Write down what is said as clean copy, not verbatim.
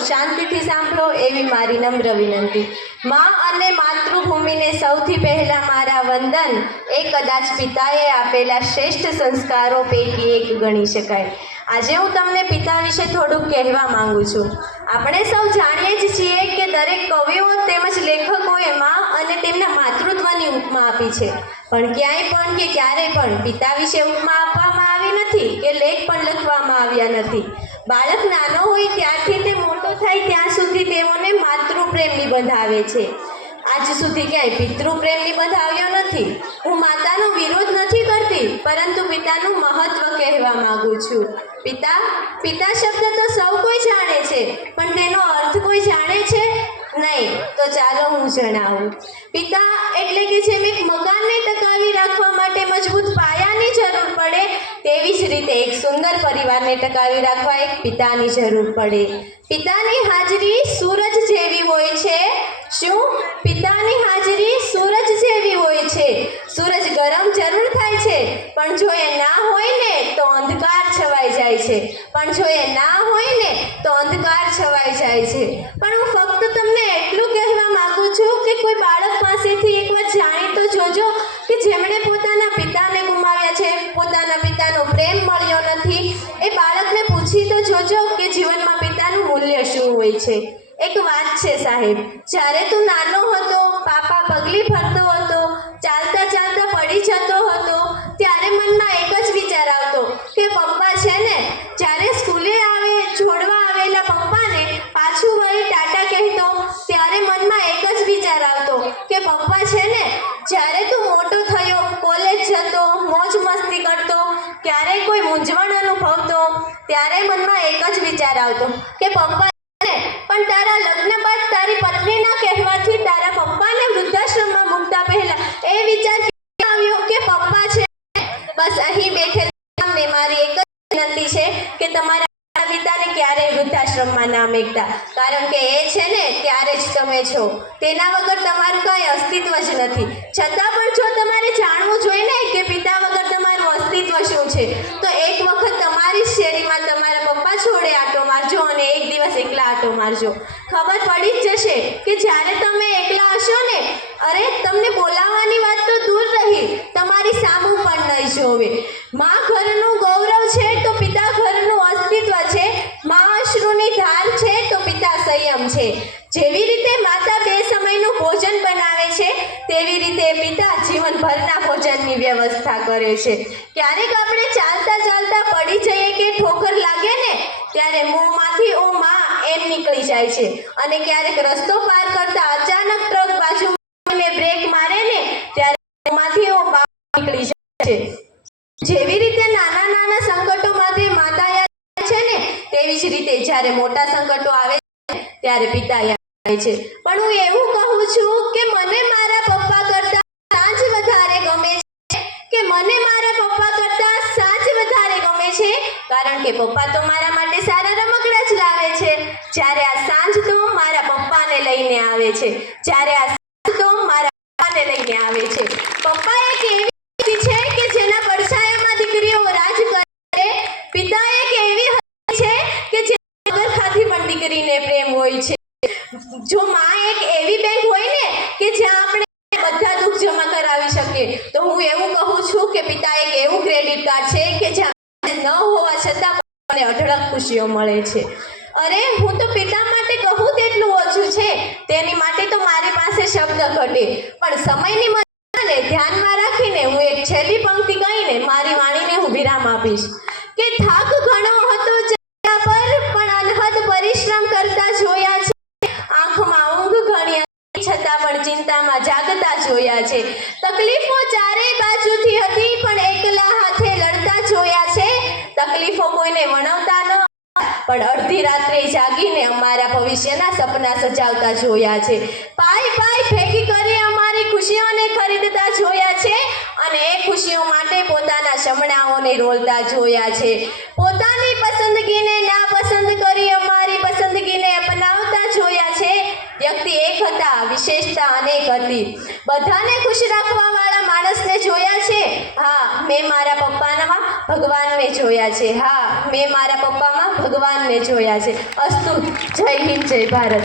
શાંતિથી સાંભળો એવી મારી નમ્ર વિનંતી। માં અને માતૃભૂમિને સૌથી પહેલા મારા વંદન એ કદાચ પિતાએ આપેલા શ્રેષ્ઠ સંસ્કારો પૈકી એક ગણી શકાય। આજે હું તમને પિતા વિશે થોડુંક કહેવા માંગુ છું। આપણે સૌ જાણીએ જ છીએ કે દરેક કવિઓ તેમજ લેખકોએ માં અને તેમના માતૃત્વની ઉપમા આપી છે, પણ ક્યાંય પણ કે ક્યારેય પણ પિતા વિશે ઉપમા આપવામાં આવી નથી કે લેખ પણ લખવામાં આવ્યા નથી। બાળક નાનો હોય ત્યારથી તે મોટો થાય ત્યાં સુધી તેઓને માતૃપ્રેમ નિબંધાવે છે, આજ સુધી ક્યાંય પિતૃપ્રેમ નિબંધાવ્યો નથી। હું માતાનો વિરોધ નથી કરતી, પરંતુ પિતાનું મહત્વ કહેવા માંગુ છું। પિતા શબ્દ તો સૌ કોઈ જાણે છે, પણ તેનો અર્થ કોઈ જાણે છે નહીં? તો ચાલો હું જણાવું। પિતા એટલે કે જેમ એક મકાનને ટકાવી રાખવા માટે મજબૂત પાયાની જરૂર પડે, તેવી જ રીતે એક સુંદર પરિવારને ટકાવી રાખવા એક પિતાની જરૂર પડે। પિતાની હાજરી સૂરજ જેવી હોય છે। શું? પિતાની હાજરી સૂરજ જેવી હોય છે। સૂરજ ગરમ જરૂર થાય છે, પણ જો એ ના હોય ને તો અંધકાર છવાઈ જાય છે, પણ હું ફક્ત તમને એટલું કહેવા માંગુ છું કે કોઈ બાળક પાસેથી એકવાર જાણી તો જોજો કે જેમણે પોતાના પિતાને ગુમાવ્યા છે, પોતાના પિતાનો પ્રેમ મળ્યો નથી, એ બાળકને પૂછી તો જોજો કે જીવનમાં પિતાનું મૂલ્ય શું હોય છે। એક વાત છે સાહેબ, જ્યારે તું નાનો હતો, પાપા પગલી ભરતો હતો, ચાલતા ચાલતા પડી જતો હતો, ત્યારે મનમાં એક જ વિચાર આવતો કે પપ્પા છે ને, જ્યારે સ્કૂલે છોડવા આવેલા પપ્પાને પાછું વળી ટાટા કહેતો, ત્યારે મનમાં એક જ વિચાર આવતો કે પપ્પા છે ને, જ્યારે તું મોટો થયો, કોલેજ જતો, મોજ મસ્તી કરતો, ક્યારેય કોઈ મૂંઝવણ અનુભવતો, ત્યારે મનમાં એક જ વિચાર આવતો કે પપ્પા છે ને। પણ તારા લગ્ન બાદ તારી પત્નીના કહેવાથી તારા પપ્પાને વૃદ્ધાશ્રમમાં મૂકતા પહેલા એ વિચાર આવ્યો કે પપ્પા છે। બસ અહીં બેઠેલા તમને મારી એક જ વિનંતી છે કે તમારા પિતાને ક્યારેય વૃદ્ધાશ્રમમાં ના મેકતા, કારણ કે એ છે ને ત્યારે જ તમે છો, તેના વગર તમારું કંઈ અસ્તિત્વ જ નથી। છતાં પણ જો તમારે જાણવું જોઈએ ને કે પિતા વગર તમારું અસ્તિત્વ શું છે, તો એક વખત તમારી શેરીમાં તમારા પપ્પા છોડે આટો મારજો અને એક દિવસ એકલા આટો મારજો। ખબર પડી જ જશે કે જ્યારે તમે એકલા હશો ને, અરે તમને બોલાવવાની વાત તો દૂર રહી, તમારી સામું પણ નહીં જોવે। માં ઘરનું ગૌરવ છે તો પિતા ઘરનું અસ્તિત્વ છે। માં અશ્રુની ધાર છે તો પિતા સંયમ છે। જેવી રીતે માતા 2 સમયનું ભોજન બનાવે છે, તેવી રીતે પિતા જીવનભરના ભોજનની વ્યવસ્થા કરે છે। ક્યારેક આપણે ચાલતા ચાલતા પડી જઈએ કે ઠોકર લાગે ને, ત્યારે મોંમાંથી ઓ માં એમ નીકળી જાય છે, અને ક્યારેક રસ્તો પાર કરતા અચાનક ટ્રક બાજુમાં બ્રેક મારે ને, ત્યારે મોંમાંથી ઓ બા નીકળી જાય છે। જેવી રીતે નાના નાના સંકટોમાંથી માતા યાદ છે ને, તેવી જ રીતે જ્યારે મોટા સંકટો આવે છે ત્યારે પિતા યાદ આવે છે। પણ હું એવું કહું છું કે મને મારા પપ્પા કરતા સાંજ વધારે ગમે છે, કારણ કે પપ્પા તો મારા માટે સારા રમકડા જ લાવે છે, જ્યારે આ સાંજ તો મારા પપ્પાને લઈને આવે છે। પપ્પા એક એવી વ્યક્તિ છે કે જેના પડછાયામાં દીકરીઓ રાજ કરે છે। પિતા એક એવી હસ્તી છે કે જે પગરખાથી પણ દીકરીને પ્રેમ હોય છે। જો માં એક એવી બેંક હોય ને કે જ્યાં આપણે બધા દુઃખ જમા કરાવી શકીએ, તો હું એવું કહું છું કે પિતા એક એવું ક્રેડિટ કાર્ડ છે કે જ્યાં ન હોવા છતાં મને અઢળક ખુશીઓ મળે છે। અરે હું તો પિતા માટે કહું તેટલું ઓછું છે, તેની માટે તો મારી પાસે શબ્દ ઘટે, પણ સમયની મર્યાદાને ધ્યાનમાં રાખીને હું એક છેલ્લી પંક્તિ કહીને મારી વાણીને હું વિરામ આપીશ કે થાક ઘણો હતો ચહેરા પર, પણ અનહદ પરિશ્રમ કરતા જોયા છે। આંખમાં ઊંઘ ઘણી હતી, છતાં પણ ચિંતામાં જાગતા જોયા છે। તકલીફો ચારેય બાજુથી હતી, પણ એકલા હાથે લડતા જોયા છે। તકલીફો કોઈને વણવતા ન, પણ અડધી રાત્રે જાગીને અમારા ભવિષ્યના સપના સજાવતા જોયા છે। પાય પાય ભેગી કરી અમારી ખુશીઓને ખરીદતા જોયા છે, અને એ ખુશીઓ માટે પોતાના શમણાઓને રોલતા જોયા છે। પોતાની પસંદગીને ના પસંદ કરી અમારી પસંદગીને અપનાવતા જોયા છે। વ્યક્તિ એક હતા, વિશેષતા અનેક હતી। બધાને ખુશ રાખવા વાળા માણસને જોયા છે। હા, મેં મારા પપ્પાના ભગવાનને જોયા છે. હા, મેં મારા પપ્પામાં ભગવાનને જોયા છે. અસ્તુ. જય હિન્દ, જય ભારત.